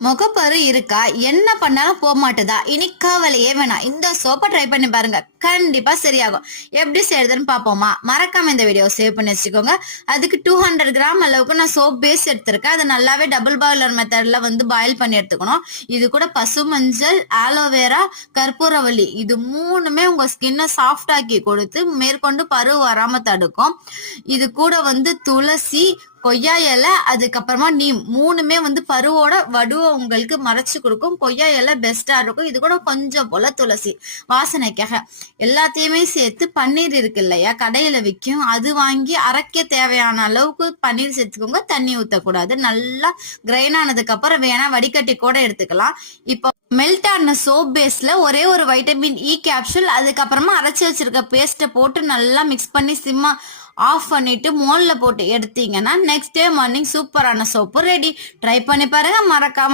முகப்பரு இருக்கா? என்ன பண்ணாலும் போக மாட்டுதா? இனி கவலையே வேணாம். இந்த சோப்பை ட்ரை பண்ணி பாருங்க. கண்டிப்பா சரியாகும். எப்படி செய்யறதுன்னு பாப்போமா? மறக்காம இந்த வீடியோ சேவ் பண்ணி வச்சுக்கோங்க. அதுக்கு 200 கிராம் அளவுக்கு நான் சோப் பேஸ் எடுத்திருக்கேன். அதை நல்லாவே டபுள் பாய்லர் மெத்தட்ல பாயில் பண்ணி எடுத்துக்கணும். இது கூட பசு மஞ்சள், ஆலோவேரா, கற்பூரவள்ளி இது மூணுமே உங்க ஸ்கின்னை சாஃப்ட் ஆக்கி கொடுத்து மேற்கொண்டு பரு வராம தடுக்கும். இது கூட துளசி, கொய்யா இலை, அதுக்கப்புறமா நீம் மூணுமே பருவோட வடுவை உங்களுக்கு மறைச்சு கொடுக்கும். கொய்யா இலை பெஸ்டா இருக்கும். இது கூட கொஞ்சம் போல துளசி வாசனைக்காக. எல்லாத்தையுமே சேர்த்து பன்னீர் இருக்கு இல்லையா, கடையில விற்கும், அது வாங்கி அரைக்க தேவையான அளவுக்கு பன்னீர் சேர்த்துக்கோங்க. தண்ணி ஊற்றக்கூடாது. நல்லா கிரைன் ஆனதுக்கு அப்புறம் வேணா வடிகட்டி கூட எடுத்துக்கலாம். இப்போ மெல்ட் ஆன சோப் பேஸ்ல ஒரே ஒரு வைட்டமின் இ கேப்சூல், அதுக்கப்புறமா அரைச்சி வச்சிருக்க பேஸ்ட்டை போட்டு நல்லா மிக்ஸ் பண்ணி சிம்மா ஆஃப் பண்ணிட்டு மோல்ல போட்டு எடுத்தீங்கன்னா நெக்ஸ்ட் டே மார்னிங் சூப்பரான சோப்பு ரெடி. ட்ரை பண்ணி பாருங்க. மறக்காம